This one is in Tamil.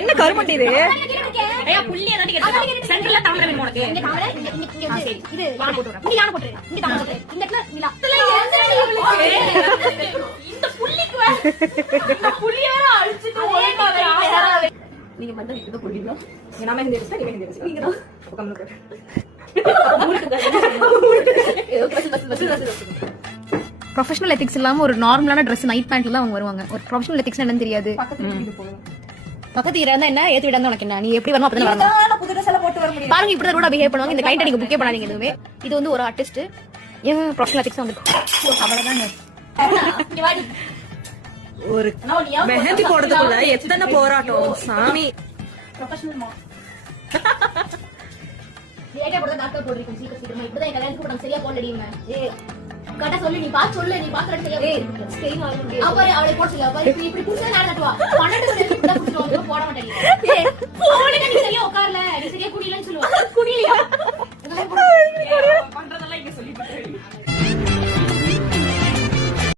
என்ன கருமண்டி இது? புள்ளி ஏதாவது கேட்டு சென்டர்ல தாமரை வேணும் உனக்கு. இங்க தாமரை, இங்க வந்து இது யானை போட்டுறேன். இங்க யானை போட்டுறேன். இங்க தாமரை போட்டுறேன். இந்த இடத்துல நிலா. இந்த புள்ளிக்கு இந்த புள்ளிய வேற அழிச்சிட்டு ஓடிட்டாங்க. நீங்க வந்து இது புள்ளிங்க. நாம இந்த எடுத்து நீங்க இந்த எடுத்து. நீங்க தான் கம்மல போடு. ப்ரொஃபஷனல் எத்திக்ஸ் இல்லாம ஒரு நார்மலான ட்ரெஸ் நைட் பேண்ட்ல தான் அவங்க வருவாங்க. ஒரு ப்ரொஃபஷனல் எத்திக்ஸ் என்னன்னு தெரியாது. பக்கத்து இருந்தா என்ன ஏத்து விடாம உனக்கு என்ன? நீ எப்படி வரணும் அப்படி வரணும். புது ட்ரெஸ் எல்லாம் போட்டு வர முடியும். பாருங்க இப்படி ரூடா பிஹேவ் பண்ணுவாங்க. இந்த கைண்ட நீங்க புக்கே பண்ணாதீங்க எதுவுமே. இது வந்து ஒரு ஆர்டிஸ்ட். ஏன் ப்ரொஃபஷனல் எத்திக்ஸ் வந்து அவ்வளவுதாங்க. இங்க வாடி. ஒரு மெஹந்தி போடுறதுக்குள்ள எத்தனை போராட்டம் சாமி. ப்ரொஃபஷனல் மா. ஏட்டா போடுற டாக்டர் போடுறீங்க சீக்கிரமா. இப்பதான் கல்யாணத்துக்கு போறாங்க சரியா போடலடிங்க. ஏய் கட்ட சொல்லு, நீ பாத்து சொல்லு, நீ பாக்குற சரியா. ஏய் ஸ்டெயின் ஆகும். அவளை போட சொல்லு. அவ இப்படி புடிச்சா நான் நட்டுவா. 12 மணிக்கு தான் புடிச்சு